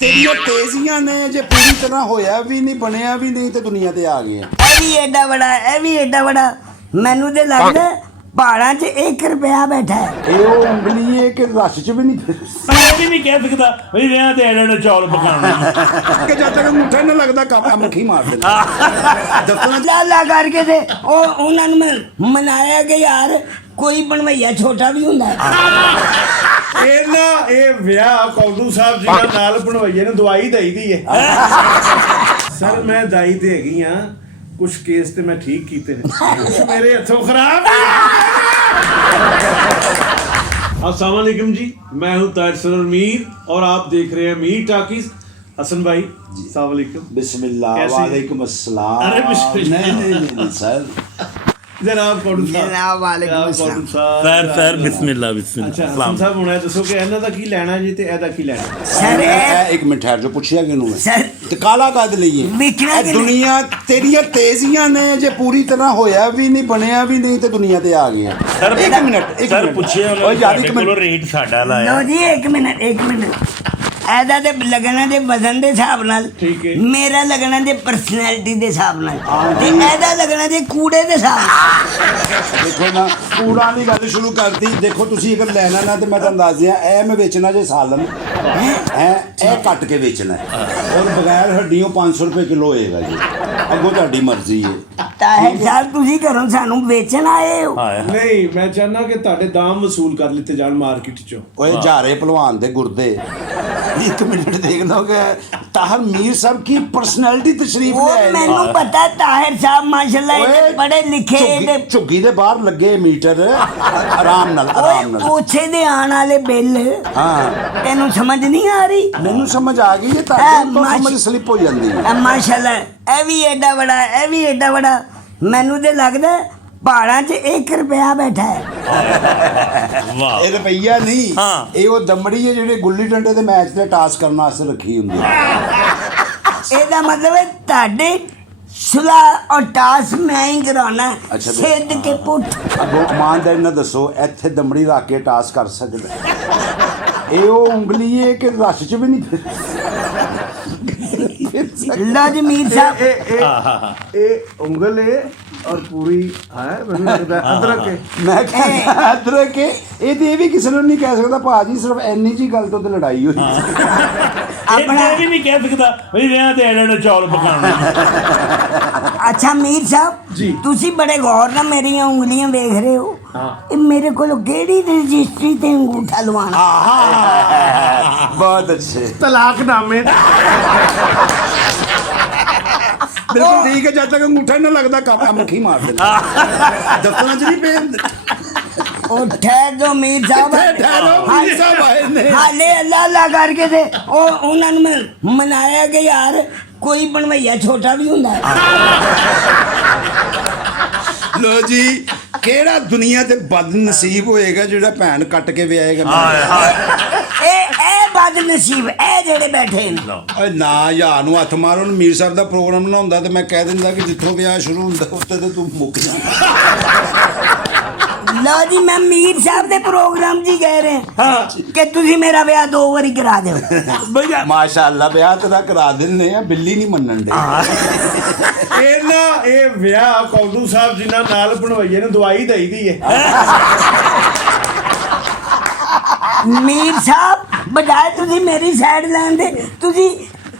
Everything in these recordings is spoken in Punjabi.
तेरिया तेजियां ने जे पूरी तरह होया भी नहीं बनया भी नहीं ते दुनिया ते आ गए ਇਹ ਵੀ ਏਡਾ ਬੜਾ ਇਹ ਵੀ ਏਡਾ ਬੜਾ ਮੈਨੂੰ ਤੇ ਲੱਗਦਾ ਪਹਾੜਾਂ 'ਚ 1 ਰੁਪਿਆ ਬੈਠਾ ਹੈ ਇਹ ਉਹ ਉਂਗਲੀ ਹੈ ਕਿ ਰਸ਼ ਚ ਵੀ ਨਹੀਂ ਇਹ ਵੀ ਨਹੀਂ ਕਹਿ ਸਕਦਾ ਵੀ ਵਿਆਹ ਤੇ ਐਡੇ ਚੌਲ ਪਕਾਉਣੇ ਕਿ ਜਦ ਤੱਕ ਮੁੱਠਾ ਨਾ ਲੱਗਦਾ ਕੰਮ ਮੱਖੀ ਮਾਰ ਦਿੰਦਾ ਦਫਤਰਾਂ ਲਾ ਕਰਕੇ ਤੇ ਉਹ ਉਹਨਾਂ ਨੂੰ ਮੈਂ ਮਨਾਇਆ ਕਿ ਯਾਰ ਕੋਈ ਬਣਵਈਆ ਛੋਟਾ ਵੀ ਹੁੰਦਾ ਇਹ ਵਿਆਹ ਕੌਂਡੂ ਸਾਹਿਬ ਜੀ ਨਾਲ ਬਣਵਾਈਏ ਨੂੰ ਦਵਾਈ ਦਈਦੀ ਹੈ ਸਰ ਮੈਂ ਦਾਈ ਤੇ ਹੈਗੀ ਆ कुछ केस ते मैं ठीक कीते ने मेरे हथों खराब अस्सलाम वालेकुम जी मैं हूं ताहिर सरोवर मीर और आप देख रहे हैं मीर टॉकीज हसन भाई अस्सलाम वालेकुम बिस्मिल्लाह वालेकुम अस्सलाम अरे बिस्मिल्लाह नहीं सर जनाब कौंडू साहब जनाब वालेकुम अस्सलाम सर बिस्मिल्लाह बिस्मिल्लाह अच्छा हसन साहब हुणे दसो कि ਇਹਨਾਂ ਦਾ ਕੀ ਲੈਣਾ ਜੀ ਤੇ ਇਹਦਾ ਕੀ ਲੈਣਾ सर एक मिनट ठहर जो पूछिया किनू है सर ते काला कद लईए विकना कि दुनिया तेरिया तेजियां ने जे पूरी तरह होया भी नहीं बनया भी नहीं ते दुनिया ते आ गए सर एक मिनट सर ਪੁੱਛਿਆ ओए यार एक मिनट ਰੇਟ ਸਾਡਾ ਲਾਇਆ ਲੋ ਜੀ 1 ਮਿੰਟ ਇਹਦਾ ਤੇ ਲੱਗਣਾ ਦੇ ਵਜ਼ਨ ਦੇ ਹਿਸਾਬ ਨਾਲ ਠੀਕ ਹੈ। ਮੇਰਾ ਲੱਗਣਾ ਦੇ ਪਰਸਨੈਲਿਟੀ ਦੇ ਹਿਸਾਬ ਨਾਲ ਤੇ ਇਹਦਾ ਲੱਗਣਾ ਦੇ ਕੂੜੇ ਦੇ ਹਿਸਾਬ ਨਾਲ देखो ना कूड़ा की गल शुरू करती देखो तुसी अगर लेना ना तो मैं तुहानू दस दियां ए मैं बेचना जे सालन है ए कट के बेचना है और बगैर हड्डियों 500 रुपए किलो होएगा जी अगो तुहाडी मर्जी है ਤਾਹਿਰ ਸਾਹਿਬ ਤੁਸੀਂ ਘਰੋਂ ਸਾਨੂੰ ਵੇਚਣ ਆਏ ਹੋ ਨਹੀਂ ਮੈਂ ਚਾਹਨਾ ਕਿ ਤੁਹਾਡੇ ਦਾਮ ਵਸੂਲ ਕਰ ਲਿੱਤੇ ਜਾਣ ਮਾਰਕੀਟ ਚੋਂ ओए जारे पहलवान दे गुर्दे एक मिनट देख लो कि ताहर मीर साहब की पर्सनैलिटी तशरीफ ਉਹ ले आए ने। ਮੈਨੂੰ ਪਤਾ ਤਾਹਿਰ ਸਾਹਿਬ ਮਾਸ਼ਾਅੱਲਾ ओए, ਇਹਨੇ ਪੜ੍ਹੇ ਲਿਖੇ ਝੁੱਗੀ- ਝੁੱਗੀ ਦੇ ਬਾਹਰ ਲੱਗੇ ਮੀਟਰ ਆਰਾਮ ਨਾਲ ਓਏ ਪੋਛੇ ਦੇ ਆਣ ਵਾਲੇ ਬਿੱਲ ਹਾਂ ਤੈਨੂੰ ਸਮਝ ਨਹੀਂ ਆ ਰਹੀ ਮੈਨੂੰ ਸਮਝ ਆ ਗਈ ਇਹ ਤਾਂ ਸਮਝ ਸਲਿੱਪ ਹੋ ਜਾਂਦੀ ਹੈ ਮਾਸ਼ਾਅੱਲਾ ਇਹ ਵੀ ਏਡਾ ਬੜਾ ਇਹ ਵੀ ਏਡਾ ਬੜਾ ਮੈਨੂੰ ਤੇ ਲੱਗਦਾ ਪਹਾੜਾਂ 'ਚ 1 ਰੁਪਿਆ ਬੈਠਾ ਹੈ ਵਾਹ ਇਹ ਰੁਪਈਆ ਨਹੀਂ ਹਾਂ। ਇਹ ਉਹ ਦਮੜੀ ਹੈ ਜਿਹੜੇ ਗੁੱਲੀ ਡੰਡੇ ਦੇ ਮੈਚ ਤੇ ਟਾਸ ਕਰਨ ਵਾਸਤੇ ਰੱਖੀ ਹੁੰਦੀ ਹੈ ਇਹਦਾ ਮਤਲਬ ਹੈ ਤੁਹਾਡੇ ਸੁਲਾ ਔਰ ਟਾਸ ਮੈਂ ਹੀ ਕਰਾਉਣਾ ਅੱਛਾ ਤੇ- ਸਿੱਧ ਕੇ ਪੁੱਠ ਅੱਗੋਂ ਇਮਾਨਦਾਰੀ ਨਾਲ ਦੱਸੋ ਇੱਥੇ ਦਮੜੀ ਰੱਖ ਕੇ ਟਾਸ ਕਰ ਸਕਦਾ ਇਹ ਉਹ ਉਂਗਲੀ ਹੈ ਕਿ ਰਸ਼ ਚ ਵੀ ਨਹੀਂ ਫਿਰ ਲੋ ਜੀ ਮੀਰ ਸਾਹਿਬ ਇਹ ਉਂਗਲ ਹੈ ਔਰ ਪੂਰੀ ਹੈ ਮੈਨੂੰ ਲੱਗਦਾ ਅਦਰਕ ਹੈ ਮੈਂ ਕਹਿੰਦਾ ਅਦਰਕ ਇਹ ਤੇ ਇਹ ਵੀ ਕਿਸੇ ਨੂੰ ਨਹੀਂ ਕਹਿ ਸਕਦਾ ਭਾਜੀ ਸਿਰਫ ਇੰਨੀ ਜੀ ਗੱਲ ਤੋਂ ਤੇ ਲੜਾਈ ਹੋਈ ਆਪਣਾ ਇਹ ਵੀ ਨਹੀਂ ਕਹਿ ਸਕਦਾ ਵੀ ਵਿਆਹ ਤੇ ਐਡੇ ਚੌਲ ਪਕਾਉਣੇ ਅੱਛਾ ਮੀਰ ਸਾਹਿਬ ਜੀ। ਤੁਸੀਂ ਬੜੇ ਗੌਰ ਨਾਲ ਮੇਰੀਆਂ ਉਂਗਲੀਆਂ ਵੇਖ ਰਹੇ ਹੋ ਇਹ ਮੇਰੇ ਕੋਲ ਕਿਹੜੀ ਰਜਿਸਟਰੀ ਤੇ ਅੰਗੂਠਾ ਲਵਾਉਣਾ ਬਹੁਤ ਅੱਛੇ ਤਲਾਕਨਾਮੇ ਬਿਲਕੁਲ ਠੀਕ ਹੈ ਜਦ ਤੱਕ ਅੰਗੂਠਾ ਨਾ ਲੱਗਦਾ ਕੰਮ ਮੱਖੀ ਮਾਰ ਦਿੰਦਾ ਦਫਤਰਾਂ ਚ ਨਹੀਂ ਪਏ ਉਹ ਠਹਿਰ ਦੋ ਮੀਰ ਸਾਹਿਬ ਠਹਿਰੋ ਮੀਰ ਸਾਹਿਬ ਆਏ ਨੇ ਹਾਲੇ ਅੱਲਾ ਕਰਕੇ ਤੇ ਉਹ ਉਹਨਾਂ ਨੂੰ ਮੈਂ ਮਨਾਇਆ ਕਿ ਯਾਰ ਕੋਈ ਬਣਵਈਆ ਛੋਟਾ ਵੀ ਹੁੰਦਾ ਹੈ। ਲੋ ਜੀ ਕਿਹੜਾ ਦੁਨੀਆ ਤੇ ਬਦ ਨਸੀਬ ਹੋਏਗਾ ਜਿਹੜਾ ਭੈਣ ਕੱਟ ਕੇ ਵਿਆਹੇਗਾ ਇਹ ਬਦ ਨਸੀਬ ਇਹ ਜਿਹੜੇ ਬੈਠੇ ਨੇ ਓਏ ਨਾ ਯਾਰ ਨੂੰ ਹੱਥ ਮਾਰੋ ਮੀਰ ਸਾਹਿਬ ਦਾ ਪ੍ਰੋਗਰਾਮ ਨਾ ਹੁੰਦਾ ਤੇ ਮੈਂ ਕਹਿ ਦਿੰਦਾ ਕਿ ਜਿੱਥੋਂ ਵਿਆਹ ਸ਼ੁਰੂ ਹੁੰਦਾ ਉੱਤੇ ਤੇ ਤੂੰ ਮੁੱਕ ਜਾ ਲਓ ਜੀ ਮੈਂ ਮੀਰ ਸਾਹਿਬ ਦੇ ਪ੍ਰੋਗਰਾਮ 'ਚ ਹੀ ਕਹਿ ਰਿਹਾ ਕਿ ਤੁਸੀਂ ਮੇਰਾ ਵਿਆਹ 2 ਵਾਰੀ ਕਰਾ ਦਿਓ ਮਾਸ਼ਾਅੱਲਾ ਵਿਆਹ ਤੇਰਾ ਕਰਾ ਦਿੰਦੇ ਆ ਬਿੱਲੀ ਨਹੀਂ ਮੰਨਣ ਦੇ ਇਹ ਵਿਆਹ ਕੌਂਡੂ ਸਾਹਿਬ ਜੀ ਨਾਲ ਬਣਵਾਈਏ ਨੂੰ ਦਵਾਈ ਦਈਦੀ ਹੈ ਮੀਰ ਸਾਹਿਬ ਬਜਾਏ ਤੁਸੀਂ ਮੇਰੀ ਸਾਈਡ ਲੈਣ ਦੇ ਤੁਸੀਂ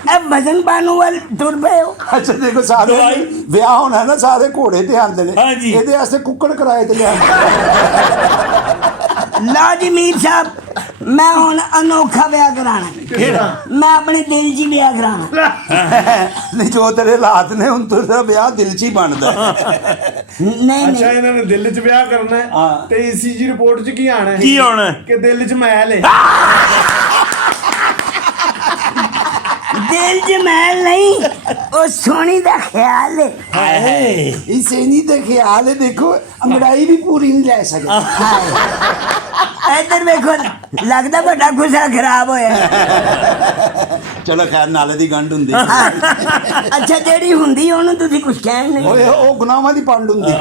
ਇਹ ਵਜ਼ਨ ਬਾਨੂ ਵੱਲ ਟੁਰ ਪਏ ਹੋ ਅੱਛਾ ਦੇਖੋ ਸਾਰੇ ਵਿਆਹ ਹੋਣਾ ਨਾ ਸਾਰੇ ਘੋੜੇ ਤੇ ਆਉਂਦੇ ਨੇ ਹਾਂਜੀ। ਇਹਦੇ ਵਾਸਤੇ ਕੁੱਕੜ ਕਿਰਾਏ ਤੇ ਲਿਆ ਲਓ ਜੀ ਮੀਰ ਸਾਹਿਬ ਮੈਂ ਹੁਣ ਅਨੋਖਾ ਵਿਆਹ ਕਰਾਣਾ ਮੈਂ ਆਪਣੇ ਦਿਲ 'ਚ ਹੀ ਵਿਆਹ ਕਰਾਣਾ ਨਹੀਂ ਜੋ ਤੇਰੇ ਹਾਲਾਤ ਨੇ ਹੁਣ ਤੇਰਾ ਵਿਆਹ ਦਿਲ 'ਚ ਹੀ ਬਣਦਾ ਨਹੀਂ ਅੱਛਾ ਨਹੀਂ ਇਹਨਾਂ ਨੇ ਦਿਲ 'ਚ ਵਿਆਹ ਕਰਨਾ ਹੈ ਤੇ ਈਸੀਜੀ ਰਿਪੋਰਟ 'ਚ ਕੀ ਆਣਾ ਹੈ ਕੀ ਆਉਣਾ? ਕਿ ਦਿਲ 'ਚ ਮੈਲ ਹੈ ਦਿਲ 'ਚ ਮੈਲ ਨਹੀਂ ਉਹ ਸੋਹਣੀ ਦਾ ਖਿਆਲ ਹੈ ਇਹ ਸੇਨੀ ਦਾ ਖਿਆਲ ਹੈ ਦੇਖੋ ਅੰਗੜਾਈ ਵੀ ਪੂਰੀ ਨਹੀਂ ਲੈ ਸਕਦਾ ਇੱਧਰ ਵੇਖੋ ਲੱਗਦਾ ਵੱਡਾ ਗੁੱਸਾ ਖਰਾਬ ਹੋਇਆ ਚਲੋ ਖੈਰ ਨਾਲੇ ਦੀ ਗੰਢ ਹੁੰਦੀ ਅੱਛਾ ਜਿਹੜੀ ਹੁੰਦੀ ਉਹਨੂੰ ਤੁਸੀਂ ਕੁਝ ਕਹਿਣ ਨਹੀਂ। ਓਏ ਉਹ ਗੁਨਾਹਾਂ ਦੀ ਪੰਡ ਹੁੰਦੀ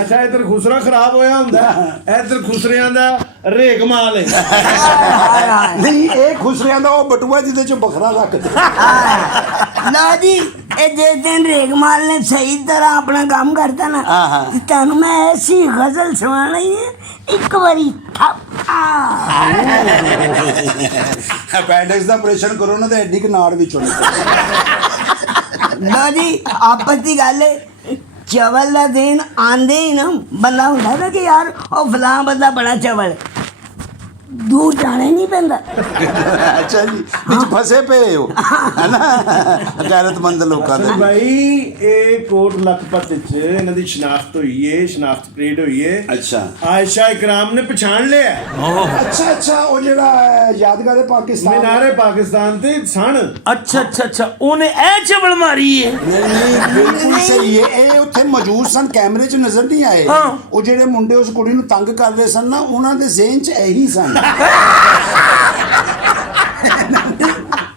ਅੱਛਾ ਇੱਧਰ ਖੁਸਰਾ ਖਰਾਬ ਹੋਇਆ ਹੁੰਦਾ, ਇੱਧਰ ਖੁਸਰਿਆਂ ਦਾ ਰੇਗ ਮਾਲ ਹੈ। ਹਾਏ ਹਾਏ। ਨਹੀਂ ਇਹ ਖੁਸਰਿਆਂ ਦਾ ਉਹ ਬਟੂਆ ਜਿਹਦੇ ਚ ਬਖਰਾ ਰੱਖਦੇ ਲਓ ਜੀ ਇਹ ਜੇ ਦਿਨ ਰੇਗਮਾਲ ਨੇ ਸਹੀ ਤਰ੍ਹਾਂ ਆਪਣਾ ਕੰਮ ਕਰਤਾ ਨਾ ਹਾਂ। ਤੇ ਤੁਹਾਨੂੰ ਮੈਂ ਐਸੀ ਗਜ਼ਲ ਸੁਣਾਣੀ ਹੈ ਇੱਕ ਵਾਰੀ ਅਪੈਂਡਿਕਸ ਦਾ ਆਪਰੇਸ਼ਨ ਕਰੋ ਨਾ ਤੇ ਐਡੀ ਕਿ ਨਾੜ ਵਿੱਚੋਂ ਲਓ ਜੀ ਆਪਸ ਦੀ ਗੱਲ ਹੈ ਚਵਲ ਦਾ ਦਿਨ ਆਂਦੇ ਹੀ ਨਾ ਬੰਦਾ ਹੁੰਦਾ ਨਾ ਕਿ ਯਾਰ ਉਹ ਫਲਾਂ ਬੰਦਾ ਬੜਾ ਚਵਲ ਦੂਰ ਜਾਣਾ ਹੀ ਨਹੀਂ ਪੈਂਦਾ। ਅੱਛਾ ਜੀ ਵਿੱਚ ਫਸੇ ਪਏ ਹੋ ਹੈਨਾ ਗੈਰਤਮੰਦ ਲੋਕਾਂ ਦੇ। ਭਾਈ ਇਹ ਕੋਟ ਲਖਪਤ ਚ ਇਹਨਾਂ ਦੀ ਸ਼ਨਾਖਤ ਹੋਈ ਏ, ਸ਼ਨਾਖਤ ਪਰੇਡ ਹੋਈ ਏ। ਅੱਛਾ ਆਇਸ਼ਾ ਇਕਰਾਮ ਨੇ ਪਛਾਣ ਲਿਆ ਅੱਛਾ ਉਹ ਜਿਹੜਾ ਯਾਦਗਾਰ ਪਾਕਿਸਤਾਨ ਮੀਨਾਰੇ ਪਾਕਿਸਤਾਨ ਤੇ ਸਣ। ਅੱਛਾ ਉਹਨੇ ਇਹ ਚਵਲ ਮਾਰੀ ਏ। ਨਹੀਂ ਬਿਲਕੁਲ ਸਹੀ ਹੈ। ਇਹ ਉੱਥੇ ਮੌਜੂਦ ਸਨ, ਕੈਮਰੇ 'ਚ ਨਜ਼ਰ ਨਹੀਂ ਆਏ। ਉਹ ਜਿਹੜੇ ਮੁੰਡੇ ਉਸ ਕੁੜੀ ਨੂੰ ਤੰਗ ਕਰ ਰਹੇ ਸਨ ਨਾ ਉਹਨਾਂ ਦੇ ਜ਼ਿਹਨ 'ਚ ਇਹੀ ਸਨ।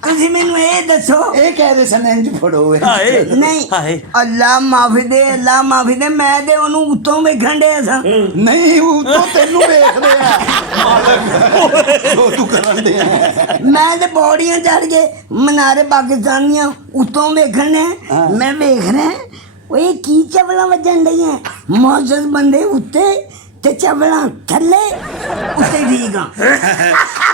ਤੁਸੀਂ ਮੈਨੂੰ ਇਹ ਦੱਸੋ ਇਹ ਕਹਿ ਰਹੇ ਸਨ ਇੰਜ ਫੜੋ ਹਾਏ ਨਹੀਂ ਅੱਲਾ ਮਾਫੀ ਦੇ ਮੈਂ ਤੇ ਉਹਨੂੰ ਉੱਤੋਂ ਵੇਖਣ ਡਿਆ ਸਾਂ। ਨਹੀਂ ਉਹ ਤਾਂ ਤੈਨੂੰ ਵੇਖਦੇ ਆ ਮਾਲਕ ਜੋ ਤੂੰ ਕਰਨ ਦੇ ਮੈਂ ਤੇ ਪੌੜੀਆਂ ਚੜ ਕੇ ਮਨਾਰੇ ਪਾਕਿਸਤਾਨ ਦੀਆਂ ਉੱਤੋਂ ਵੇਖਣ ਡਿਆ। ਮੈਂ ਵੇਖ ਰਿਹਾ ਓਏ ਕੀ ਚਵਲਾਂ ਵੱਜਣ ਡਈਆਂ ਮੌਜੂਦ ਬੰਦੇ ਉੱਤੇ ਤੇ ਚਵਲਾਂ ਥੱਲੇ ਉੱਤੇ ਠੀਕ ਆ।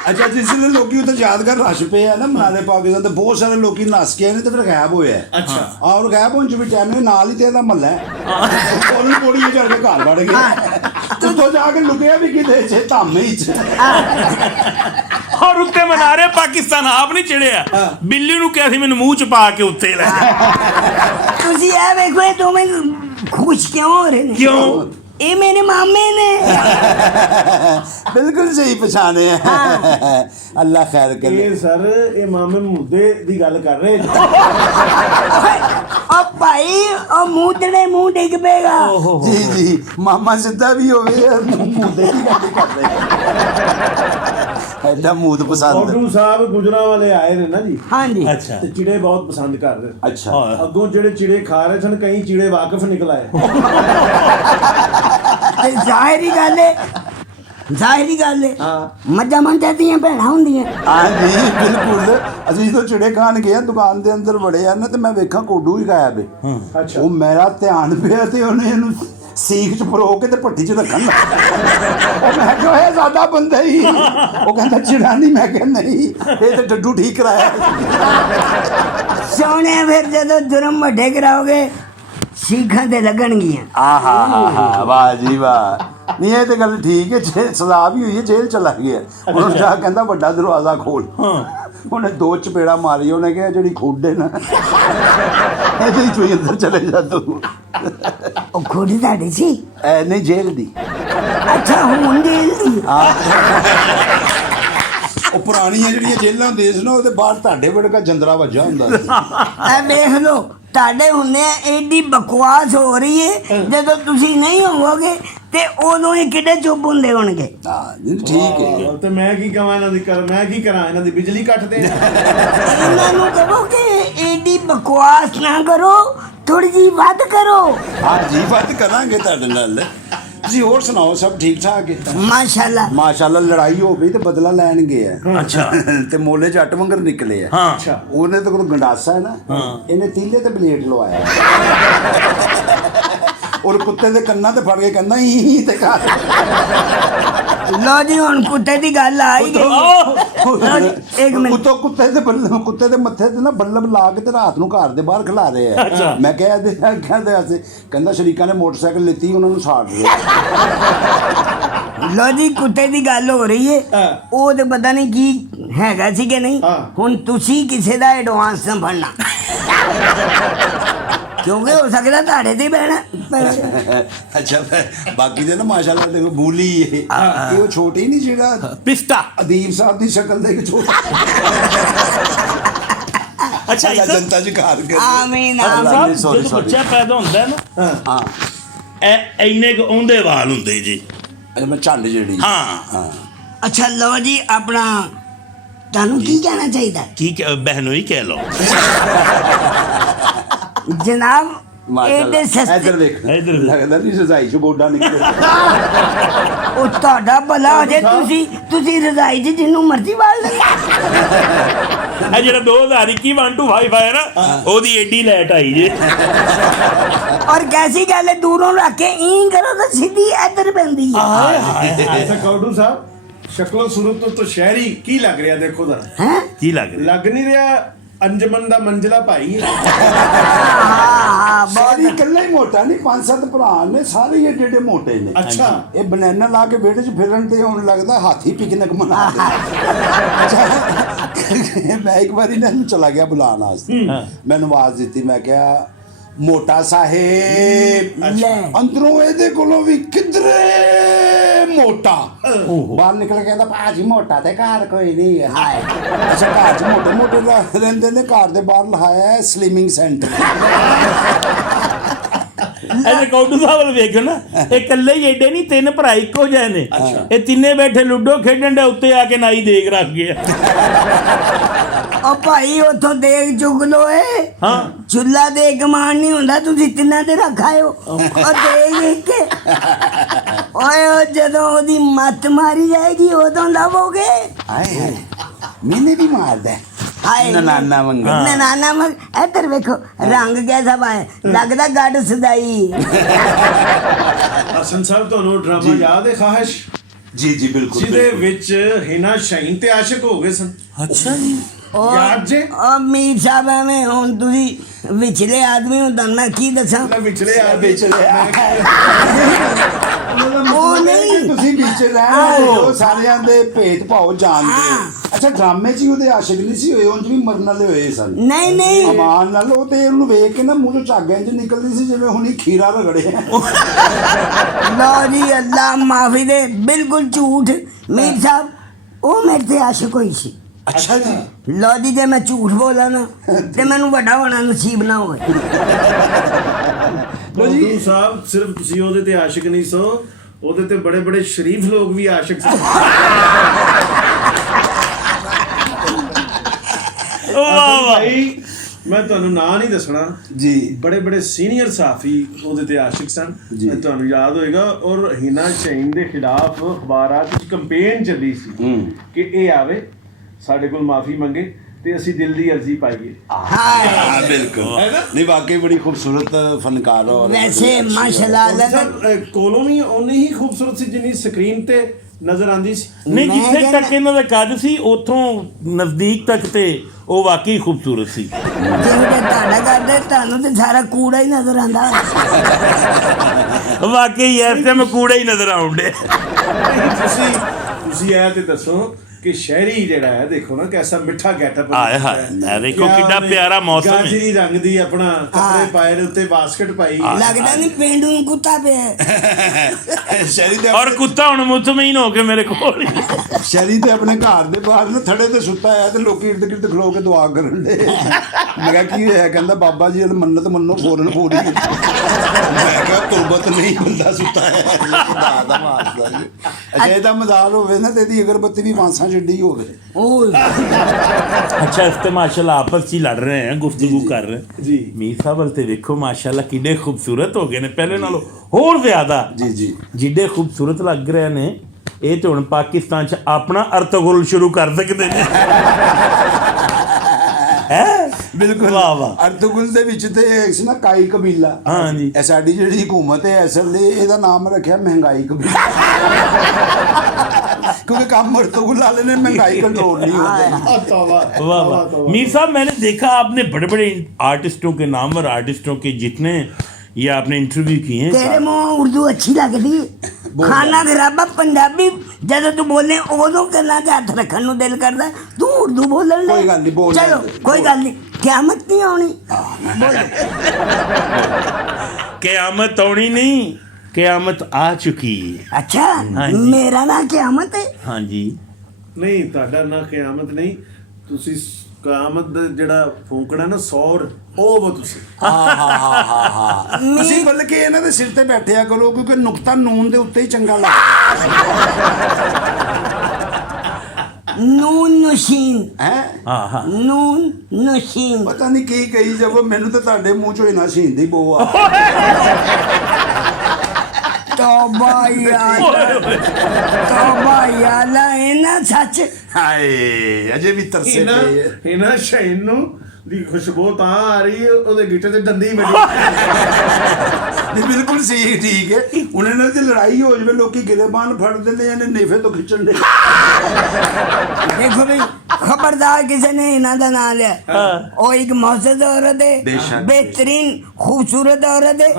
ਅੱਛਾ ਜਿਸ ਲਈ ਲੋਕੀ ਉੱਥੇ ਯਾਦਗਾਰ ਰਸ਼ ਪਏ ਆ ਨਾ ਮਨਾਲੇ ਪਾਕਿਸਤਾਨ ਤੇ ਬਹੁਤ ਸਾਰੇ ਲੋਕੀ ਨੱਸ ਕੇ ਆਏ ਨੇ ਤੇ ਫਿਰ ਗਾਇਬ ਹੋਇਆ। ਅੱਛਾ ਔਰ ਗਾਇਬ ਹੋਣ ਚ ਵੀ ਟਾਈਮ ਨੇ ਨਾਲ ਹੀ ਤੇ ਇਹਦਾ ਮਹੱਲਾ ਉਹਨੂੰ ਪੌੜੀਆਂ ਚੜ ਕੇ ਘਰ ਵੜ ਗਏ। ਉੱਤੋਂ ਜਾ ਕੇ ਲੁਕਿਆ ਵੀ ਕਿਤੇ ਚ ਧਾਮੇ ਹੀ ਚ। ਔਰ ਉੱਤੇ ਮਨਾਰੇ ਪਾਕਿਸਤਾਨ ਆਪ ਨਹੀਂ ਚੜਿਆ, ਬਿੱਲੀ ਨੂੰ ਕਿਹਾ ਸੀ ਮੈਨੂੰ ਮੂੰਹ ਚ ਪਾ ਕੇ ਉੱਤੇ ਲੈ ਜਾ। ਤੁਸੀਂ ਇਹ ਵੇਖੋ ਇਹ ਦੋਵੇਂ ਖੁਸ਼ ਕਿਉਂ ਹੋ ਰਹੇ ਨੇ? ਕਿਉਂ? ਇਹ ਮੇਰੇ ਮਾਮੇ ਨੇ। ਬਿਲਕੁਲ ਸਹੀ ਪਛਾਣੇ ਅੱਲਾ ਖੈਰ ਕਰੇ। ਇਹ ਸਰ ਇਹ ਮਾਮੇ ਮੁੱਦੇ ਦੀ ਗੱਲ ਕਰ ਰਹੇ ਓ ਭਾਈ ਉਹ ਮੂੰਹ ਡਿੱਗ ਪਏਗਾ। ਜੀ ਮਾਮਾ ਸਿੱਧਾ ਵੀ ਹੋਵੇ ਮੁੱਦੇ ਦੀ ਗੱਲ ਕਰਦੇ ਐਡਾ ਮੂਦ ਪਸੰਦ। ਫੌਜੂ ਸਾਹਿਬ ਗੁਜਰਾਂ ਵਾਲੇ ਆਏ ਨੇ ਨਾ ਜੀ। ਹਾਂਜੀ ਅੱਛਾ ਤੇ ਚਿੜੇ ਬਹੁਤ ਪਸੰਦ ਕਰਦੇ। ਅੱਛਾ ਅੱਗੋਂ ਜਿਹੜੇ ਚਿੜੇ ਖਾ ਰਹੇ ਸਨ ਕਈ ਚਿੜੇ ਵਾਕਿਫ ਨਿਕਲ ਆਏ। ਤੇ ਜ਼ਾਹਿਰੀ ਗੱਲ ਹੈ ਮੱਝਾਂ ਦੀਆਂ ਭੈਣਾਂ ਹੁੰਦੀਆਂ। ਹਾਂਜੀ ਬਿਲਕੁਲ। ਅਸੀਂ ਜਦੋਂ ਚਿੜੇ ਖਾਣ ਗਏ ਦੁਕਾਨ ਦੇ ਅੰਦਰ ਵੜੇ ਆ ਨਾ ਤੇ ਮੈਂ ਵੇਖਾਂ ਕੋਡੂ ਹੀ ਗਾਇਬ ਹੈ। ਅੱਛਾ ਉਹ ਮੇਰਾ ਧਿਆਨ ਪਿਆ ਤੇ ਉਹਨੇ ਇਹਨੂੰ ਸੀਖ ਚ ਪਰੋ ਕੇ ਤੇ ਭੱਠੀ ਚ ਰੱਖਣ ਉਹ ਮੈਂ ਕਿਹਾ ਇਹ ਸਾਡਾ ਬੰਦਾ ਹੀ। ਉਹ ਕਹਿੰਦਾ ਚਿੜਾ ਨਹੀਂ। ਮੈਂ ਕਿਹਾ ਨਹੀਂ ਇਹ ਤੇ ਡੱਡੂ ਠੀਕ ਕਰਾਇਆ। ਸੋਹਣੇ ਫਿਰ ਜਦੋਂ ਜੁਰਮ ਵੱਡੇ ਕਰਾਓਗੇ ਸੀਖਾਂ ਤੇ ਲੱਗਣਗੀਆਂ। ਆਹਾ ਵਾਹ ਜੀ ਵਾਹ। ਨਹੀਂ ਇਹ ਤੇ ਗੱਲ ਠੀਕ ਹੈ। ਸਜ਼ਾ ਵੀ ਹੋਈ ਹੈ, ਜੇਲ੍ਹ ਚਲਾ ਗਿਆ। ਉਹਨੂੰ ਜਾ ਕਹਿੰਦਾ ਵੱਡਾ ਦਰਵਾਜ਼ਾ ਖੋਲ। ਉਹਨੇ 2 ਚਪੇੜਾ ਮਾਰੀ। ਉਹਨੇ ਕਿਹਾ ਜਿਹੜੀ ਖੁੱਡ ਹੈ ਨਾ ਇਹਦੇ ਚੋਂ ਹੀ ਅੰਦਰ ਚਲੇ ਜਾ ਤੂੰ। ਉਹ ਖੁਦ ਤੁਹਾਡੀ ਸੀ? ਨਹੀਂ ਜੇਲ੍ਹ ਦੀ। ਅੱਛਾ ਹੁਣ ਜੇਲ੍ਹ ਦੀ। ਉਹ ਪੁਰਾਣੀਆਂ ਜਿਹੜੀਆਂ ਜੇਲ੍ਹਾਂ ਹੁੰਦੀਆਂ ਸੀ ਨਾ ਉਹਦੇ ਬਾਹਰ ਤੁਹਾਡੇ ਵਰਗਾ ਜੰਦਰਾ ਵੱਜਾ ਹੁੰਦਾ ਸੀ। ਇਹ ਵੇਖ ਲਓ ਤੁਹਾਡੇ ਹੁੰਦੇ ਐਡੀ ਬਕਵਾਸ ਹੋ ਰਹੀ ਹੈ ਜਦੋਂ ਤੁਸੀਂ ਨਹੀਂ ਹੋਵੋਗੇ ਤੇ ਉਦੋਂ ਹੀ ਕਿੱਡੇ ਚੁੱਪ ਹੁੰਦੇ ਹੋਣਗੇ। ਠੀਕ ਹੈ। ਤੇ ਮੈਂ ਕੀ ਕਹਾਂ ਇਹਨਾਂ ਦੀ ਮੈਂ ਕੀ ਕਰਾਂ ਇਹਨਾਂ ਦੀ ਬਿਜਲੀ ਕੱਟ ਦੇ। ਇਹਨਾਂ ਨੂੰ ਕਹੋ ਕਿ ਐਡੀ ਬਕਵਾਸ ਨਾ ਕਰੋ, ਥੋੜੀ ਜੀ ਵੱਧ ਕਰੋ। ਹਾਂਜੀ ਵੱਧ ਕਰਾਂਗੇ ਤੁਹਾਡੇ ਨਾਲ। ਤੁਸੀਂ ਹੋਰ ਸੁਣਾਓ ਸਭ ਠੀਕ ਠਾਕ ਹੈ? ਮਾਸ਼ਾਅੱਲਾ ਲੜਾਈ ਹੋ ਗਈ ਤੇ ਬਦਲਾ ਲੈਣ ਗਏ ਆ। ਅੱਛਾ ਤੇ ਮੋਲੇ ਚ 8 ਵੰਗਰ ਨਿਕਲੇ ਆ। ਹਾਂ ਅੱਛਾ ਉਹਨੇ ਤਾਂ ਕੋਈ ਗੰਡਾਸਾ ਹੈ ਨਾ ਇਹਨੇ ਤੀਲੇ ਤੇ ਬਲੇਡ ਲਵਾਇਆ ਔਰ ਕੁੱਤੇ ਦੇ ਕੰਨਾਂ ਤੇ ਫੜ ਕੇ ਕਹਿੰਦਾ ਹੀ ਤੇ ਕਰ। ਲੋ ਜੀ ਹੁਣ ਕੁੱਤੇ ਦੀ ਗੱਲ ਆਈ ਗਈ। ਇੱਕ ਮਿੰਟ ਉੱਤੋਂ ਕੁੱਤੇ ਦੇ ਮੱਥੇ ਤੇ ਨਾ ਬੱਲਬ ਲਾ ਕੇ ਤੇ ਰਾਤ ਨੂੰ ਘਰ ਦੇ ਬਾਹਰ ਖਿਲਾ ਰਹੇ ਆ। ਮੈਂ ਕਿਹਾ ਕਹਿੰਦੇ ਅਸੀਂ ਕਹਿੰਦਾ ਸ਼ਰੀਕਾਂ ਨੇ ਮੋਟਰਸਾਈਕਲ ਲਿੱਤੀ ਉਹਨਾਂ ਨੂੰ ਸਾੜ ਰਹੇ। ਲੋ ਜੀ ਕੁੱਤੇ ਦੀ ਗੱਲ ਹੋ ਰਹੀ ਹੈ। ਉਹ ਤੇ ਪਤਾ ਨਹੀਂ ਕੀ ਹੈਗਾ ਸੀ ਕਿ ਨਹੀਂ। ਹੁਣ ਤੁਸੀਂ ਕਿਸੇ ਦਾ ਐਡਵਾਂਸ ਨਾ ਫੜਨਾ ਕਿਉਂਕਿ ਹੋ ਸਕਦਾ ਤੁਹਾਡੇ ਤੇ ਬਹਿਣਾ। ਅੱਛਾ ਬਾਕੀ ਦੇ ਨਾ ਮਾਸ਼ਾਅੱਲਾ ਦੇਖੋ ਬੂਲੀ ਇਹ ਉਹ ਛੋਟੀ ਨਹੀਂ ਜਿਹੜਾ ਪਿਸਤਾ ਅਦੀਬ ਸਾਹਿਬ ਦੀ ਸ਼ਕਲ ਦੇ ਛੋਟਾ। ਅੱਛਾ ਜਨਤਾ ਜੀ ਘਰ ਕੇ ਆਮੀਨ ਸਾਹਿਬ sorry, ਜਦੋਂ ਬੱਚਾ ਪੈਦਾ ਹੁੰਦਾ ਹੈ ਨਾ ਹਾਂ ਇਹ ਇੰਨੇ ਕੁ ਉਹਦੇ ਵਾਲ ਹੁੰਦੇ ਜੀ। ਮੈਂ ਝੰਡ ਜਿਹੜੀ ਹਾਂ ਅੱਛਾ ਲਓ ਜੀ ਆਪਣਾ ਤੁਹਾਨੂੰ ਕੀ ਕਹਿਣਾ ਚਾਹੀਦਾ बहनों ही कह लो ਜਨਾਬ ਇਹਦੇ ਇੱਧਰ ਸਸਤੇ ਵੇਖ ਇੱਧਰ। ਲੱਗਦਾ ਨਹੀਂ ਰਜ਼ਾਈ ਚੋਂ ਗੋਡਾ ਨਿਕਲਿਆ ਉਹ ਤੁਹਾਡਾ ਭਲਾ ਹੋ ਜੇ ਤੁਸੀਂ ਰਜ਼ਾਈ 'ਚ ਜਿਹਨੂੰ ਮਰਜ਼ੀ ਵਾਲ ਲੈ ਇਹ ਜਿਹੜਾ 2021 125 ਹੈ ਨਾ ਉਹਦੀ ਐਡੀ ਲਾਈਟ ਆਈ ਜੇ ਔਰ ਕੈਸੀ ਗੱਲ ਹੈ ਦੂਰੋਂ ਰੱਖ ਕੇ ਇਂ ਕਰੋ ਤਾਂ ਸਿੱਧੀ ਇੱਧਰ ਪੈਂਦੀ ਹੈ ਅੱਛਾ ਕੌਡੂ ਸਾਹਿਬ ਸ਼ਕਲੋ ਸੂਰਤ ਤੋਂ ਸ਼ਹਿਰੀ ਕੀ ਲੱਗ ਰਿਹਾ ਦੇਖੋ ਜ਼ਰਾ ਹੈ ਕੀ ਲੱਗ ਰਿਹਾ ਲੱਗ ਨਹੀਂ ਰਿਹਾ ਅੰਜਮਨ ਦਾ ਮੰਜਲਾ ਭਾਈ ਹੈ ਹਾਂ ਬਹੁਤ ਸਾਰੀ ਇਕੱਲਾ ਹੀ ਮੋਟਾ ਨਹੀਂ 5-7 ਭਰਾ ਨੇ ਸਾਰੇ ਹੀ ਏਡੇ ਏਡੇ ਮੋਟੇ ਨੇ ਅੱਛਾ ਇਹ ਬਨਾਨਾ ਲਾ ਕੇ ਵਿਹੜੇ 'ਚ ਫਿਰਨ ਤੇ ਹੁਣ ਲੱਗਦਾ ਹਾਥੀ ਪਿਕਨਿਕ ਮਨਾ ਰਹੇ ਮੈਂ ਇੱਕ ਵਾਰੀ ਨਾ ਇਹਨੂੰ ਚਲਾ ਗਿਆ ਬੁਲਾਉਣ ਵਾਸਤੇ ਮੈਨੂੰ ਆਵਾਜ਼ ਦਿੱਤੀ ਮੈਂ ਕਿਹਾ ਮੋਟਾ ਸਾਹਿਬ ਲੈ ਅੰਦਰੋਂ ਇਹਦੇ ਕੋਲੋਂ ਵੀ ਕਿਧਰੇ ਮੋਟਾ ਬਾਹਰ ਨਿਕਲ ਕੇ ਕਹਿੰਦਾ ਭਾਜੀ ਮੋਟਾ ਤੇ ਘਰ ਕੋਈ ਨਹੀਂ ਹੈ ਅੱਛਾ ਘਰ 'ਚ ਮੋਟੇ ਮੋਟੇ ਰਹਿੰਦੇ ਨੇ ਘਰ ਦੇ ਬਾਹਰ ਲਿਖਾਇਆ ਹੈ ਸਲਿਮਿੰਗ ਸੈਂਟਰ ਇਹਦੇ ਕੌਡੂ ਸਾਹਿਬ ਵੱਲ ਵੇਖੋ ਨਾ ਇਹ ਇਕੱਲੇ ਹੀ ਏਡੇ ਨਹੀਂ ਤਿੰਨ ਭਰਾ ਇੱਕੋ ਜਿਹੇ ਨੇ ਇਹ ਤਿੰਨੇ ਬੈਠੇ ਲੁੱਡੋ ਖੇਡਣ ਦੇ ਉੱਤੇ ਆ ਕੇ ਨਾਈ ਦੇਖ ਰੱਖ ਗਏ ਉਹ ਭਾਈ ਉਥੋਂ ਦੇਖ ਚੁਗ ਲੋ ਏ ਹਾਂ ਚੁੱਲਾ ਦੇ ਕਮਾਨ ਨਹੀਂ ਹੁੰਦਾ ਤੁਸੀਂ ਤਿੰਨਾਂ ਤੇ ਰੱਖਾਇਓ ਉਹ ਦੇਖ ਕੇ ਓਏ ਉਹ ਜਦੋਂ ਉਹਦੀ ਮੱਤ ਮਾਰੀ ਜਾਏਗੀ ਉਦੋਂ ਲਵੋਗੇ ਆਏ ਮੈਨੇ ਵੀ ਮਾਰਦਾ ਹਾਏ ਨਾਨਾ ਮੰਗਾ ਨਾਨਾ ਮਗ ਇੱਧਰ ਵੇਖੋ ਰੰਗ ਕੈਸਾ ਪਾਇਆ ਲੱਗਦਾ ਗੱਡ ਸਦਾਈ ਹਸਨ ਸਾਹਿਬ ਤੁਹਾਨੂੰ ਡਰਾਮਾ ਯਾਦ ਹੈ ਖਾਹਿਸ਼ ਜੀ ਜੀ ਬਿਲਕੁਲ ਜਿਹਦੇ ਵਿੱਚ ਹਿਨਾ ਸ਼ਾਹੀਨ ਤੇ ਆਸ਼ਿਕ ਹੋ ਗਏ ਸਨ ਅੱਛਾ ਜੀ ਯਾਦ ਜੇ ਉਹ ਮੀਰ ਸਾਹਿਬ ਐਵੇਂ ਹੁਣ ਤੁਸੀਂ ਵਿਚਲੇ ਆਦਮੀ ਹੋ ਤੁਹਾਨੂੰ ਮੈਂ ਕੀ ਦੱਸਾਂ ਵਿਚਲੇ ਆ ਉਹ ਨਹੀਂ ਤੁਸੀਂ ਵਿੱਚ ਰਹਿਣ ਹੋ ਸਾਰਿਆਂ ਦੇ ਭੇਦ ਭਾਵ ਜਾਣਦੇ ਹੋ ਅੱਛਾ ਡਰਾਮੇ 'ਚ ਹੀ ਉਹਦੇ ਆਸ਼ਿਕ ਨਹੀਂ ਸੀ ਹੋਏ ਉਂਝ ਵੀ ਮਰਨ ਵਾਲੇ ਹੋਏ ਸਨ ਨਹੀਂ ਨਹੀਂ ਅਮਾਨ ਨਾਲ ਉਹ ਤੇ ਉਹਨੂੰ ਵੇਖ ਕੇ ਨਾ ਮੂੰਹ ਤੋਂ ਝਾਗਾਂ 'ਚ ਨਿਕਲਦੀ ਸੀ ਜਿਵੇਂ ਹੁਣੀ ਖੀਰਾ ਰਗੜਿਆ ਲਓ ਜੀ ਅੱਲਾ ਮਾਫੀ ਦੇ ਬਿਲਕੁਲ ਝੂਠ ਮੀਰ ਸਾਹਿਬ ਉਹ ਮੇਰੇ ਤੇ ਆਸ਼ਿਕ ਹੋਈ ਸੀ ਅੱਛਾ ਜੀ ਲਓ ਜੀ ਜੇ ਮੈਂ ਝੂਠ ਬੋਲਾਂ ਨਾ ਤੇ ਮੈਨੂੰ ਵੱਡਾ ਹੋਣਾ ਨਸੀਬ ਨਾ ਹੋਵੇ ਕੌਡੂ ਸਾਹਿਬ ਸਿਰਫ ਤੁਸੀਂ ਉਹਦੇ ਤੇ ਆਸ਼ਿਕ ਨਹੀਂ ਸੋ ਉਹਦੇ ਤੇ ਬੜੇ ਬੜੇ ਸ਼ਰੀਫ ਲੋਕ ਵੀ ਆਸ਼ਿਕ ਸਨ ਭਾਈ ਮੈਂ ਤੁਹਾਨੂੰ ਨਾਂ ਨਹੀਂ ਦੱਸਣਾ ਜੀ ਬੜੇ ਬੜੇ ਸੀਨੀਅਰ ਸਾਫੀ ਉਹਦੇ ਤੇ ਆਸ਼ਿਕ ਸਨ ਤੁਹਾਨੂੰ ਯਾਦ ਹੋਏਗਾ ਔਰ ਹਿਨਾ ਸ਼ਾਹੀਨ ਦੇ ਖਿਲਾਫ ਅਖਬਾਰਾਂ ਵਿੱਚ ਕੰਪੇਨ ਚੱਲੀ ਸੀ ਕਿ ਇਹ ਆਵੇ ਸਾਡੇ ਕੋਲ ਮਾਫੀ ਮੰਗੇ ਤੇ ਅਸੀਂ ਦਿਲ ਦੀ ਅਰਜ਼ੀ ਪਾਈਏ ਹਾਂ ਬਿਲਕੁਲ ਨਹੀਂ ਵਾਕਈ ਬੜੀ ਖੂਬਸੂਰਤ ਫਨਕਾਰ ਹੋ ਵੈਸੇ ਮਾਸ਼ਾਅੱਲਾ ਕੋਲੋਂ ਵੀ ਉਨੀ ਹੀ ਖੂਬਸੂਰਤ ਸੀ ਜਿੰਨੀ ਸਕਰੀਨ ਤੇ ਨਜ਼ਰ ਆਂਦੀ ਸੀ ਨਹੀਂ ਜਿੱਥੇ ਤੱਕ ਇਹਨਾਂ ਦਾ ਕੱਦ ਸੀ ਉਥੋਂ ਨਜ਼ਦੀਕ ਤੱਕ ਤੇ ਉਹ ਵਾਕਈ ਖੂਬਸੂਰਤ ਸੀ ਜਿਹਦੇ ਤੁਹਾਡਾ ਕਰਦੇ ਤੁਹਾਨੂੰ ਤੇ ਸਾਰਾ ਕੂੜਾ ਹੀ ਨਜ਼ਰ ਆਂਦਾ ਵਾਕਈ ਇਸ ਟਾਈਮ ਕੂੜਾ ਹੀ ਨਜ਼ਰ ਆਉਂਦੇ ਤੁਸੀਂ ਇਹ ਤੇ ਦੱਸੋ ਕਿ ਸ਼ਹਿਰੀ ਜਿਹੜਾ ਹੈ ਦੇਖੋ ਨਾ ਕਿਹਦਾ ਮਿੱਠਾ ਗੈਟਅਪ ਆਏ ਹਾਏ ਦੇਖੋ ਕਿੰਨਾ ਪਿਆਰਾ ਮੌਸਮ ਹੈ ਗਾਜਰੀ ਰੰਗ ਦੀ ਆਪਣਾ ਕੱਪੜੇ ਪਾਏ ਦੇ ਉੱਤੇ ਬਾਸਕਟ ਪਾਈ ਲੱਗਦਾ ਨਹੀਂ ਪੇਂਡੂ ਨੂੰ ਕੁੱਤਾ ਪਿਆ ਸ਼ਰੀ ਦੇ ਔਰ ਕੁੱਤਾ ਹੁਣ ਮੁਤਮਈਨ ਹੋ ਕੇ ਮੇਰੇ ਕੋਲ ਸ਼ਰੀ ਤੇ ਆਪਣੇ ਘਰ ਦੇ ਬਾਹਰ ਨਾ ਥੜੇ ਤੇ ਸੁੱਤਾ ਹੈ ਤੇ ਲੋਕੀ ਇਰਦ ਗਿਰਦ ਖਲੋ ਕੇ ਦੁਆ ਕਰਨ ਦੇ ਮੈਂ ਕਿਹਾ ਕੀ ਹੋਇਆ ਕਹਿੰਦਾ ਬਾਬਾ ਜੀ ਇਹ ਮੰਨਤ ਮੰਨੋ ਫੌਰਨ ਪੂਰੀ ਮੈਂ ਕਿਹਾ ਤੁਰਬਤ ਨਹੀਂ ਬੰਦਾ ਸੁੱਤਾ ਹੈ ਦਾ ਮਾਰਦਾ ਜੀ ਅੱਛਾ ਇਹਦਾ ਮਜ਼ਾਲ ਹੋਵੇ ਨਾ ਤੇ ਇਹਦੀ ਅਗਰਬੱਤੀ ਵੀ ਮਾਂਸਾਂ ਜਿੱਡੀ ਹੋਵੇ ਓਏ ਅੱਛਾ ਇਸ ਤੇ ਮਾਸ਼ਾਅੱਲਾ ਆਪਸ ਚ ਹੀ ਲੜ ਰਹੇ हैं ਗੁਫ਼ਤਗੂ ਕਰ ਰਹੇ हैं ਜੀ ਮੀਰ ਸਾਹਿਬ ਵੱਲ ਤੇ ਵੇਖੋ ਮਾਸ਼ਾਅੱਲਾ ਕਿੰਨੇ ਖੂਬਸੂਰਤ ਹੋ ਗਏ ਨੇ ਪਹਿਲੇ ਨਾਲੋਂ ਹੋਰ ਜ਼ਿਆਦਾ ਜੀ ਜੀ ਜਿੱਡੇ ਖੂਬਸੂਰਤ ਲੱਗ ਰਹੇ ਨੇ ਇਹ ਤੇ ਹੁਣ ਪਾਕਿਸਤਾਨ ਚ ਆਪਣਾ ਅਰਤਗੁਲ ਸ਼ੁਰੂ ਕਰ ਸਕਦੇ ਨੇ ਹੈ ਬਿਲਕੁਲ ਵਾਹ ਵਾਹ ਅਰਤੁਗੁਲ ਦੇ ਵਿੱਚ ਤੇ ਇੱਕ ਸੀ ਨਾ ਕਾਈ ਕਬੀਲਾ ਹਾਂ ਜੀ ਇਹ ਸਾਡੀ ਜਿਹੜੀ ਹਕੂਮਤ ਹੈ ਅਸਲ ਦੇ ਇਹਦਾ ਨਾਮ ਰੱਖਿਆ ਮਹਿੰਗਾਈ ਕਬੀਲਾ क्योंकि काम अरतुगुल वाले ने महंगाई कंट्रोल नहीं होती वाह वाह मीर साहब मैंने देखा आपने बड़े बड़े आर्टिस्टों के नामवर आर्टिस्टों के जितने ये आपने इंटरव्यू किए हैं तेरे मुंह उर्दू अच्छी लगदी खाना खराबा पंजाबी जब तू बोले उदों करना ते हथ रखन नु दिल करदा तू उर्दू बोलन कोई गल नहीं बोल चलो कोई गल नहीं क़यामत नहीं आनी क़यामत आनी नहीं क़यामत आ चुकी अच्छा हाँ जी। मेरा ना क़यामत है हाँ जी ਨਹੀਂ ਤੁਹਾਡਾ ਨਾ ਕਿਆਮਤ ਨਹੀਂ ਤੁਸੀਂ ਕਿਆਮਤ ਦਾ ਜਿਹੜਾ ਫੂਕਣਾ ਨਾ ਸੌਰ ਉਹ ਵਾ ਤੁਸੀਂ ਅਸੀਂ ਬਲਕਿ ਇਹਨਾਂ ਦੇ ਸਿਰ ਤੇ ਬੈਠਿਆ ਕਰੋ ਕਿਉਂਕਿ ਨੁਕਤਾ ਨੂਨ ਦੇ ਉੱਤੇ ਹੀ ਚੰਗਾ ਲੱਗਦਾ ਨੂਨ ਨਸ਼ੀਨ ਹੈ ਹਾਂ ਹਾਂ ਨੂਨ ਨਸ਼ੀਨ ਪਤਾ ਨਹੀਂ ਕੀ ਕਹੀ ਜਾਵੋ, ਮੈਨੂੰ ਤਾਂ ਤੁਹਾਡੇ ਮੂੰਹ ਚੋਂ ਇਨਾ ਸ਼ਹੀਦੀ ਬੋ ਆ। ਤੌਬਾ ਯਾ ਤੌਬਾ ਯਾ ਅੱਲਾ ਇਹਨਾਂ ਸੱਚ ਹਾਏ ਅਜੇ ਵੀ ਤਰਸੇ ਪਏ ਆ। ਇਹਨਾਂ ਸ਼ਹੀਨ ਨੂੰ ਦੀ ਖੁਸ਼ਬੂ ਤਾਂ ਆ ਰਹੀ ਹੈ, ਉਹਦੇ ਗਿੱਟੇ ਤੇ ਦੰਦੀ ਵੱਡੀ। ਨਹੀਂ ਬਿਲਕੁਲ ਸਹੀ ਠੀਕ ਹੈ। ਉਹਨਾਂ ਨਾਲ ਤੇ ਲੜਾਈ ਹੋ ਜਾਵੇ ਲੋਕੀ ਗਿਰੇਬਾਨ ਫੜ ਦਿੰਦੇ ਨੇ ਨੇਫੇ ਤੋਂ ਖਿੱਚਣ ਦੇ। ਦੇਖੋ ਵੀ ਖਬਰਦਾਰ ਕਿਸੇ ਨੇ ਇਹਨਾਂ ਦਾ ਨਾਮ ਲਿਆ, ਉਹ ਇੱਕ ਮੌਜੂਦ ਔਰਤ ਹੈ, ਬੇਸ਼ੱਕ। ਬਿਹਤਰੀਨ ਖੂਬਸੂਰਤ ਔਰਤ ਹੈ,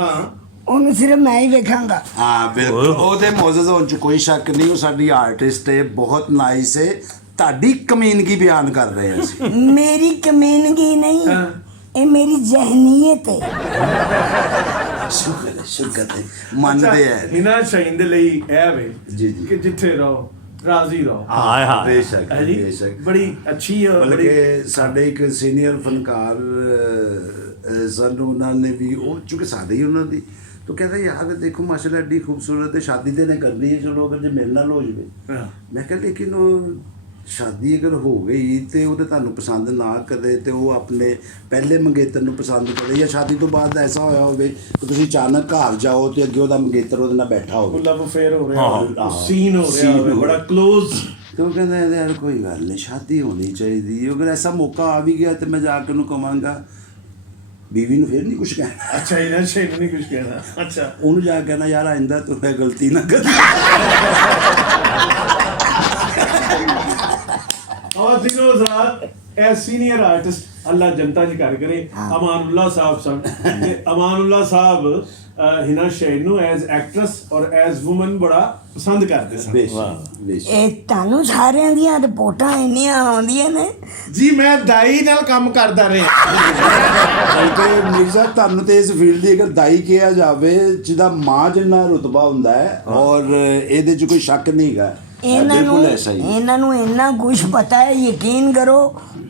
ਉਹਨੂੰ ਸਿਰਫ ਮੈਂ ਹੀ ਵੇਖਾਂਗਾ। ਹਾਂ ਬਿਲਕੁਲ, ਉਹਦੇ ਮੌਜੂਦ ਹੋਣ ਚ ਕੋਈ ਸ਼ੱਕ ਨਹੀਂ। ਉਹ ਸਾਡੀ ਆਰਟਿਸਟ ਹੈ, ਬਹੁਤ ਨਾਈਸ ਹੈ। ਤੁਹਾਡੀ ਕਮੀਨਗੀ ਬਿਆਨ ਕਰ ਰਹੇ ਹਾਂ ਅਸੀਂ। ਮੇਰੀ ਕਮੀਨਗੀ ਨਹੀਂ, ਇਹ ਮੇਰੀ ਜ਼ਹਿਨੀਅਤ ਹੈ। ਸ਼ੁਕਰ ਹੈ ਮੰਨਦੇ ਹੈ। ਇਹਨਾਂ ਸ਼ਹੀਨ ਦੇ ਲਈ ਇਹ ਵੇ ਜੀ, ਜੀ। ਕਿ ਜਿੱਥੇ ਰਹੋ ਰਾਜ਼ੀ ਰਹੋ। ਹਾਏ ਹਾਏ ਬੇਸ਼ੱਕ ਹੈ ਜੀ, ਬੇਸ਼ੱਕ। ਬੜੀ ਅੱਛੀ ਹੈ, ਬੜੀ ਬਲਕਿ ਸਾਡੇ ਇੱਕ ਸੀਨੀਅਰ ਫਨਕਾਰ ਸਾਨੂੰ ਉਹਨਾਂ ਨੇ ਵੀ, ਉਹ ਚूंकि ਸਾਡੇ ਹੀ ਉਹਨਾਂ ਦੀ, तो कहता यार देखो माशाल्लाह एड्डी खूबसूरत है, शादी तो नहीं करनी है, चलो अगर जो मेरे नाल हो जाए। मैं कहा लेकिन वो शादी अगर हो गई तो वो ਤੁਹਾਨੂੰ ਪਸੰਦ ਨਾ ਕਰੇ ਤੇ ਉਹ ਆਪਣੇ ਪਹਿਲੇ ਮੰਗੇਤਰ ਨੂੰ ਪਸੰਦ ਕਰੇ, ਜਾਂ ਸ਼ਾਦੀ ਤੋਂ ਬਾਅਦ ਐਸਾ ਹੋਇਆ ਹੋਵੇ ਕਿ ਤੁਸੀਂ ਅਚਾਨਕ ਘਰ ਜਾਓ ਤੇ ਅੱਗੇ ਉਹਦਾ ਮੰਗੇਤਰ ਉਹਦੇ ਨਾਲ ਬੈਠਾ ਹੋਵੇ, ਲਵ ਅਫੇਅਰ ਹੋ ਰਿਹਾ ਹੋਵੇ, ਸੀਨ ਹੋ ਰਿਹਾ ਹੋਵੇ ਬੜਾ ਕਲੋਜ਼। तो वो कहता है यार कोई गल नहीं, शादी होनी चाहिए। अगर ऐसा मौका आ भी गया तो मैं जाकर उन्होंने कहांगा बीवी ਨੂੰ ਫਿਰ ਨਹੀਂ ਕੁਝ ਕਹਿਣਾ। ਅੱਛਾ ਇਹਨਾਂ ਸ਼ਹੀਨ ਨਹੀਂ ਕੁਝ ਕਹਿਣਾ। ਅੱਛਾ ਉਹਨੂੰ ਜਾ ਕੇ ਕਹਿਣਾ ਯਾਰ ਆਇੰਦਾ ਤੂੰ ਇਹ ਗਲਤੀ ਨਾ ਕਰ। और तीनों हज़रात ए सीनियर आर्टिस्ट अल्लाह जनता जी कर करे अमानुल्लाह साहब सन ते अमानुल्लाह साहब हिना शहीन नु एज एक्ट्रेस और एज वुमन बड़ा पसंद करते सन। ਇਹ ਤੁਹਾਨੂੰ ਸਾਰਿਆਂ ਦੀਆਂ ਰਿਪੋਰਟਾਂ ਇੰਨੀਆਂ ਆਉਂਦੀਆਂ ਨੇ। जी मैं दाई नाल काम करदा रहा। ਬਲਕਿ ਮਿਰਜ਼ਾ ਤੁਹਾਨੂੰ ਤੇ ਇਸ ਫੀਲਡ ਦੀ ਅਗਰ ਦਾਈ ਕਿਹਾ ਜਾਵੇ ਜਿਹਦਾ ਮਾਂ ਜਿੰਨਾ ਰੁਤਬਾ ਹੁੰਦਾ ਹੈ, ਔਰ ਇਹਦੇ 'ਚ ਕੋਈ ਸ਼ੱਕ ਨਹੀਂ ਹੈਗਾ। ਬਿਲਕੁਲ ਐਸਾ ਹੀ। ਇਹਨਾਂ ਨੂੰ ਇੰਨਾ ਕੁਝ ਪਤਾ ਹੈ, ਯਕੀਨ ਕਰੋ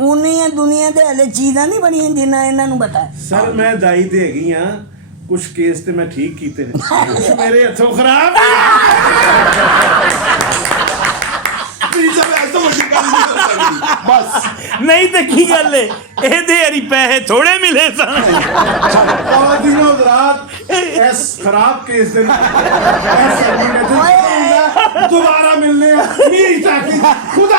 ਉਹਨੀਆਂ ਦੁਨੀਆ ਤੇ ਹਲੇ ਚੀਜ਼ਾਂ ਨਹੀਂ ਬਣੀਆਂ ਜਿੰਨਾ ਇਹਨਾਂ ਨੂੰ ਪਤਾ ਹੈ। सर मैं दाई ते हैगी हां, कुछ केस ते मैं ठीक कीते ने, कुछ मेरे हथों खराब ਮਿਰਜ਼ਾ ਐਸਾ ਵੱਡੀ ਗੱਲ ਨਹੀਂ ਕਰ ਸਕਦੀ ਬਸ। ਨਹੀਂ ਤੇ ਕੀ ਗੱਲ ਏ, ਇਹਦੇ ਹਰੀ ਪੈਸੇ ਥੋੜੇ ਮਿਲੇ ਸਨ। और तीनों हज़रात इस खराब केस दे दोबारा मिलने मेरी ताकि खुद